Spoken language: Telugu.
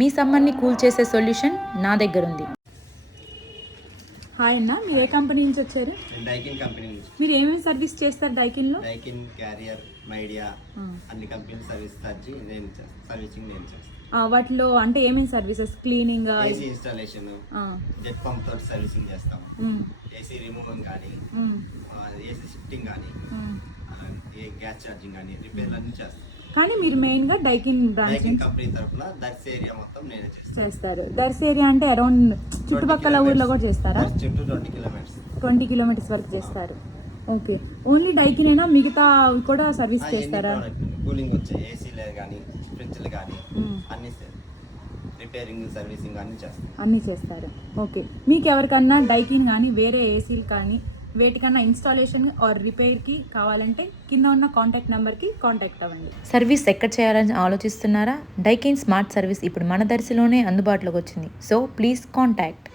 మీ సమ్మర్ని కూల్ చేసే సొల్యూషన్ నా దగ్గర ఉంది. హాయ్ అన్న, మీరు ఏ కంపెనీ నుంచి వచ్చారు? డైకిన్ కంపెనీ నుంచి. మీరు ఏమేమి సర్వీస్ చేస్తారు డైకిన్లో? డైకిన్, క్యారియర్, మైడియా అన్ని కంపెనీ సర్వీస్ నేను సర్వీసింగ్ నేను చేస్తాను. వాటిలో అంటే ఏమేమి services? Cleaning, AC installation, jet pump తోటి సర్వీసింగ్ చేస్తాం. ఏసీ రిమూవింగ్ కానీ, ఏసీ షిఫ్టింగ్ కానీ, గ్యాస్ ఛార్జింగ్ కానీ, రిపేర్లు అన్ని చేస్తాం. కానీ మీరు మెయిన్గా డైకిన్ బ్రాంచ్ కంపెనీ తరఫున దర్శి ఏరియా మొత్తం నేనే చేస్తారు. దర్శి ఏరియా అంటే అరౌండ్ చుట్టుపక్కల ఊర్లో కూడా చేస్తారా? చుట్టూ 20 కిలోమీటర్స్ 20 కిలోమీటర్స్ వరకు చేస్తారు. ఓకే, ఓన్లీ డైకిన్ అయినా మిగతా కూడా సర్వీస్ చేస్తారా? కూలింగ్ వచ్చే ఏసీలే కానీ, ఫ్రిడ్జ్లు కానీ అన్ని రిపేరింగ్, సర్వీసింగ్ అన్ని చేస్తారు. ఓకే, మీకు ఎవరికన్నా డైకిన్ కానీ వేరే ఏసీలు కానీ వేటికన్నా ఇన్స్టాలేషన్ ఆర్ రిపేర్కి కావాలంటే కింద ఉన్న కాంటాక్ట్ నెంబర్కి కాంటాక్ట్ అవ్వండి. సర్వీస్ ఎక్కడ చేయాలని ఆలోచిస్తున్నారా? డైకిన్ స్మార్ట్ సర్వీస్ ఇప్పుడు మన దర్శిలోనే అందుబాటులోకి వచ్చింది. So please contact.